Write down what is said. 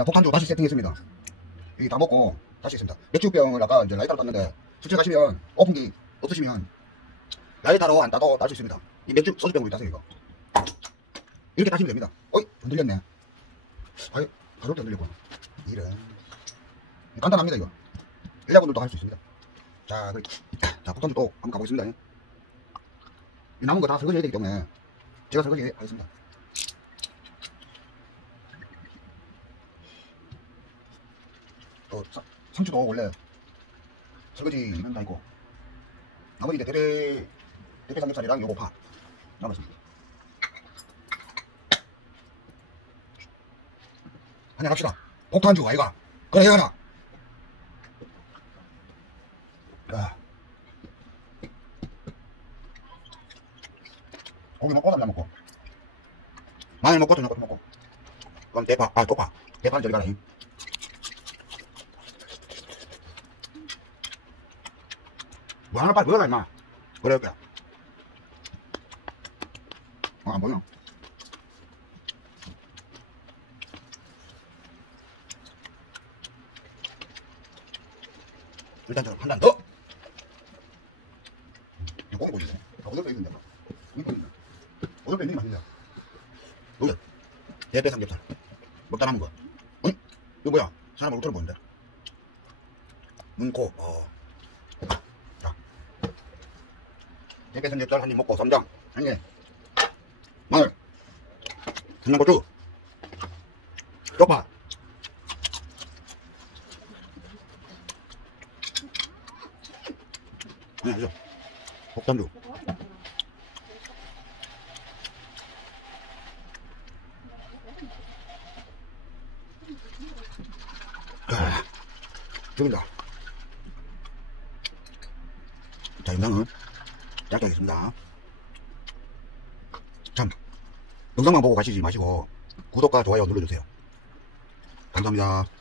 자, 폭탄주 다시 세팅했습니다. 여기 다 먹고 다시 했습니다. 맥주병을 아까 이제 라이터로 땄는데 실제 가시면 오픈기 없으시면 라이터로 안 따도 딸 수 있습니다. 이 맥주 소주병으로 따세요 이거. 이렇게 따시면 됩니다. 어이 흔들렸네. 아유 가볍게 흔들렸구나. 이런 간단합니다 이거. 여자분들도 할 수 있습니다. 자, 그, 자 폭탄주 또 한번 가보겠습니다. 이 남은 거 다 설거지 해야 되기 때문에 제가 설거지 하겠습니다. 또 사- 상추도 원래 설거지는 다 있고 나머지 이제 대패 대패 삼겹살이랑 요거 파 남았습니다. 한잔 합시다. 폭탄주 아이가 그래 해가나. 자. 고기 먹고 담나 먹고 마늘 먹고 저녁 먹고 그럼 대파 아 쪽파 대파는 저리 가라 잉. 뭐 하나 빨리 먹어라 임마. 그래 그래. 어, 안 보여? 일단 저는 한잔 더! 이거 고기 보이네 오돌뼈 있는데 있네 오돌뼈 있는 게 맛있냐 여기. 대패 삼겹살. 먹다 남은 거. 응? 이거 뭐야? 사람 얼굴 보는데. 눈 코 어 자. 대패 삼겹살 한 입 먹고 쌈장. 한 개. 마늘. 청양고추. 쪽파. 아니 아니죠 폭탄주. 아, 죽인다. 자 영상은 짧게 하겠습니다. 참 영상만 보고 가시지 마시고 구독과 좋아요 눌러주세요. 감사합니다